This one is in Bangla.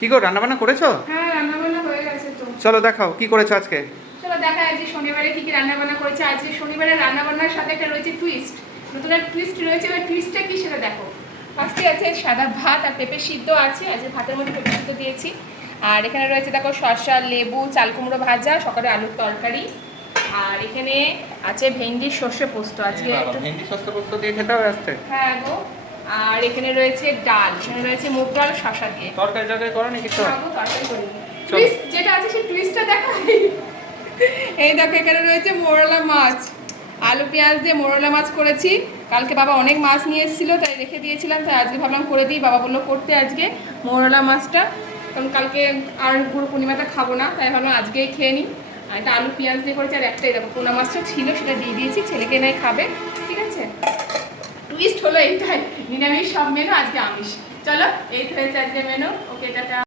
কি গো রান্না বান্না করেছো? হ্যাঁ, রান্না বান্না হয়ে গেছে তো। চলো দেখাও কি করেছো আজকে। চলো দেখা আজকে শনিবারে কি কি রান্না বান্না করেছে। আজকে শনিবারে রান্না বান্নার সাথে একটা রয়েছে টুইস্ট, নতুন একটা টুইস্ট রয়েছে। এবার টুইস্টটা কি সেটা দেখো। ফার্স্টে আছে সাদা ভাত আর পেঁপে সিদ্ধ আছে। আজকে ভাতের মধ্যে পেঁপে সিদ্ধ দিয়েছি। আর এখানে রয়েছে দেখো শসা, লেবু, চাল কুমড়ো ভাজা, সকালে আলুর তরকারি। আর এখানে আছে ভেন্ডির সর্ষে পোস্ত। আজকে ভেন্ডি সর্ষে পোস্ত দিয়ে খেতে হবে আজকে। হ্যাঁ গো। আর এখানে রয়েছে ডাল, এখানে রয়েছে মুগ ডাল শসা দিয়ে। তরকারি টরকারি করো নাকি? তো তরকারি করিনি। টুইস্ট যেটা আছে সেই টুইস্টটা দেখাই। এই দেখো এখানে রয়েছে মোরলা মাছ, আলু পেঁয়াজ দিয়ে মোরলা মাছ করেছি। কালকে বাবা অনেক মাছ নিয়ে এসেছিলো, তাই রেখে দিয়েছিলাম, তাই আজকে ভাবলাম করে দিই। বাবা বললো করতে আজকে মোরলা মাছটা, কারণ কালকে আর গুরু পূর্ণিমাটা খাবো না, তাই ভাবলাম আজকেই খেয়ে নিই। আর এটা আলু পেঁয়াজ দিয়ে করেছি। আর একটাই দেখো পোনা মাছটা ছিল, সেটা দিয়ে দিয়েছি, ছেলেকে নাই খাবে। ঠিক আছে, টুইস্ট হলো এইটাই। নিরামিষ সব মেনু, আজকে আমিষ। চলো এই তো হয়েছে আজকে মেনু। ওকে টাটা।